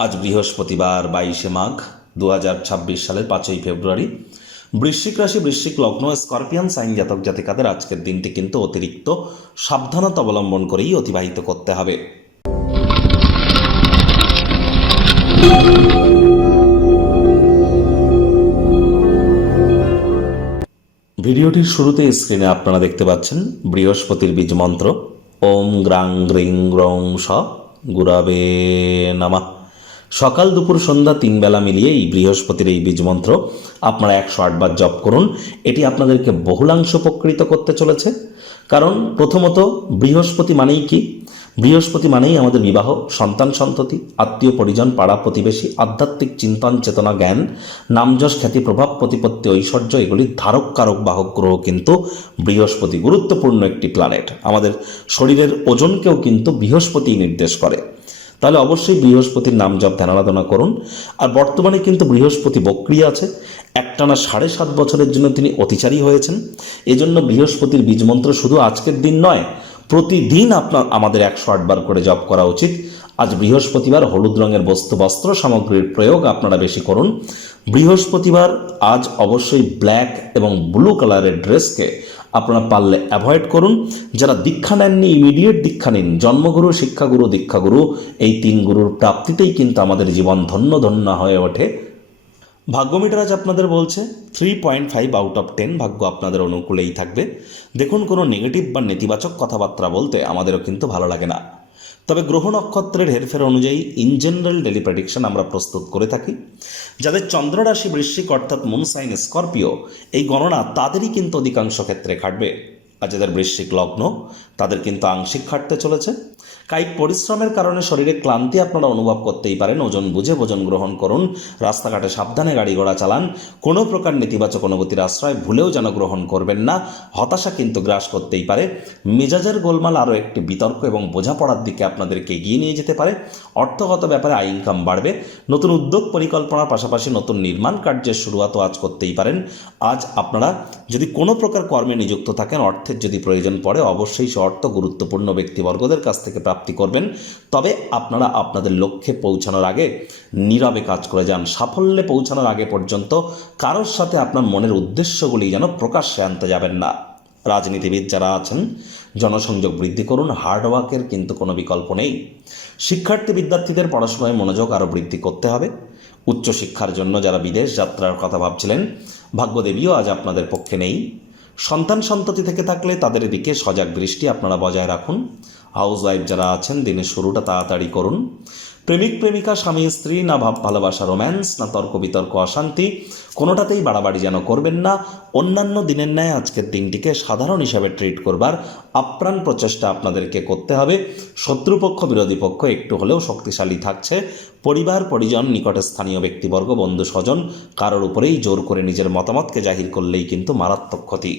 আজ বৃহস্পতিবার 22শে মাঘ 2026 সালের 5ই ফেব্রুয়ারি। বৃশ্চিক রাশি, বৃশ্চিক লগ্ন, স্করপিয়ান সাইন জাতক জাতিকাদের আজকের দিনটি কিন্তু অতিরিক্ত সাবধানতা অবলম্বন করেই অতিবাহিত করতে হবে। ভিডিওটির শুরুতে স্ক্রিনে আপনারা দেখতে পাচ্ছেন বৃহস্পতির বীজ মন্ত্র ওম গ্রাং গ্রিং গ্রং স গুরাবে নমঃ। সকাল দুপুর সন্ধ্যা 3 বেলা মিলিয়ে এই বৃহস্পতির এই বীজ মন্ত্র আপনারা 108 বার জপ করুন। এটি আপনাদেরকে বহুলাংশ উপকৃত করতে চলেছে। কারণ প্রথমত বৃহস্পতি মানেই কি? বৃহস্পতি মানেই আমাদের বিবাহ, সন্তান সন্ততি, আত্মীয় পরিজন, পাড়া প্রতিবেশী, আধ্যাত্মিক চিন্তন চেতনা, জ্ঞান, নামযশ, খ্যাতি, প্রভাব, প্রতিপত্তি, ঐশ্বর্য, এগুলির ধারক কারক বাহক গ্রহ কিন্তু বৃহস্পতি। গুরুত্বপূর্ণ একটি প্ল্যানেট, আমাদের শরীরের ওজনকেও কিন্তু বৃহস্পতি নির্দেশ করে। তাহলে অবশ্যই বৃহস্পতির নাম জপ ধ্যান আরাধনা করুন। আর বর্তমানে কিন্তু বৃহস্পতি বক্রী আছে, একটানা 7.5 বছরের জন্য তিনি অতিচারী হয়েছেন। এজন্য বৃহস্পতির বীজমন্ত্র শুধু আজকের দিন নয়, প্রতিদিন আমাদের 108 বার করে জপ করা উচিত। আজ বৃহস্পতিবার হলুদ রঙের বস্ত্র সামগ্রীর প্রয়োগ আপনারা বেশি করুন। বৃহস্পতিবার আজ অবশ্যই ব্ল্যাক এবং ব্লু কালারের ড্রেসকে আপনারা পারলে অ্যাভয়েড করুন। যারা দীক্ষা নেননি ইমিডিয়েট দীক্ষা নিন। জন্মগুরু, শিক্ষাগুরু, দীক্ষাগুরু, এই 3 গুরুর প্রাপ্তিতেই কিন্তু আমাদের জীবন ধন্য ধন্য হয়ে ওঠে। ভাগ্যমিটার আজ আপনাদের বলছে 3.5 আউট অফ 10। ভাগ্য আপনাদের অনুকূলেই থাকবে। দেখুন, কোনো নেগেটিভ বা নেতিবাচক কথাবার্তা বলতে আমাদেরও কিন্তু ভালো লাগে না। তবে গ্রহ নক্ষত্রের হেরফের অনুযায়ী ইন জেনারেল ডেলি প্রেডিকশন আমরা প্রস্তুত করে থাকি। যাদের চন্দ্র রাশি বৃশ্চিক অর্থাৎ মুন সাইন স্করপিও, এই গণনা তাদেরই কিন্তু অধিকাংশ ক্ষেত্রে খাটবে। আর যাদের বৃশ্চিক লগ্ন তাদের কিন্তু আংশিক খাটতে চলেছে। কায়িক পরিশ্রমের কারণে শরীরে ক্লান্তি আপনারা অনুভব করতেই পারেন। ওজন বুঝে ভোজন গ্রহণ করুন। রাস্তাঘাটে সাবধানে গাড়ি ঘোড়া চালান। কোনো প্রকার নেতিবাচক অনুভূতির আশ্রয় ভুলেও যেন গ্রহণ করবেন না। হতাশা কিন্তু গ্রাস করতেই পারে। মেজাজের গোলমাল আরও একটি বিতর্ক এবং বোঝাপড়ার দিকে আপনাদেরকে এগিয়ে নিয়ে যেতে পারে। অর্থগত ব্যাপারে আয় ইনকাম বাড়বে। নতুন উদ্যোগ পরিকল্পনার পাশাপাশি নতুন নির্মাণ কার্যের শুরুয়াতও আজ করতেই পারেন। আজ আপনারা যদি কোনো প্রকার কর্মে নিযুক্ত থাকেন, অর্থের যদি প্রয়োজন পড়ে, অবশ্যই সে অর্থ গুরুত্বপূর্ণ ব্যক্তিবর্গদের কাছ থেকে প্রাপ্তি করবেন। তবে আপনারা আপনাদের লক্ষ্যে পৌঁছানোর আগে নীরবে কাজ করে যান। সাফল্যে পৌঁছানোর আগে পর্যন্ত কারোর সাথে আপনার মনের উদ্দেশ্যগুলি যেন প্রকাশ্যে আনতে যাবেন না। রাজনীতিবিদ যারা আছেন, জনসংযোগ বৃদ্ধি করুন। হার্ডওয়ার্কের কিন্তু কোনো বিকল্প নেই। শিক্ষার্থী বিদ্যার্থীদের পড়াশোনায় মনোযোগ আরও বৃদ্ধি করতে হবে। উচ্চশিক্ষার জন্য যারা বিদেশ যাত্রার কথা ভাবছিলেন, ভাগ্যদেবীও আজ আপনাদের পক্ষে নেই। সন্তান সন্ততি থেকে থাকলে তাদের দিকে সজাগ দৃষ্টি আপনারা বজায় রাখুন। হাউস ওয়াইফ যারা আছেন, দিনের শুরুটা তাড়াতাড়ি করুন। প্রেমিক প্রেমিকা, স্বামী স্ত্রী, না ভাব ভালোবাসা রোম্যান্স, না তর্ক বিতর্ক অশান্তি, কোনোটাতেই বাড়াবাড়ি যেন করবেন না। অন্যান্য দিনের ন্যায় আজকের দিনটিকে সাধারণ হিসাবে ট্রিট করবার আপ্রাণ প্রচেষ্টা আপনাদেরকে করতে হবে। শত্রুপক্ষ বিরোধী পক্ষ একটু হলেও শক্তিশালী থাকছে। পরিবার পরিজন, নিকটে স্থানীয় ব্যক্তিবর্গ, বন্ধু স্বজন, কারোর উপরেই জোর করে নিজের মতামতকে জাহির করলেই কিন্তু মারাত্মক ক্ষতি।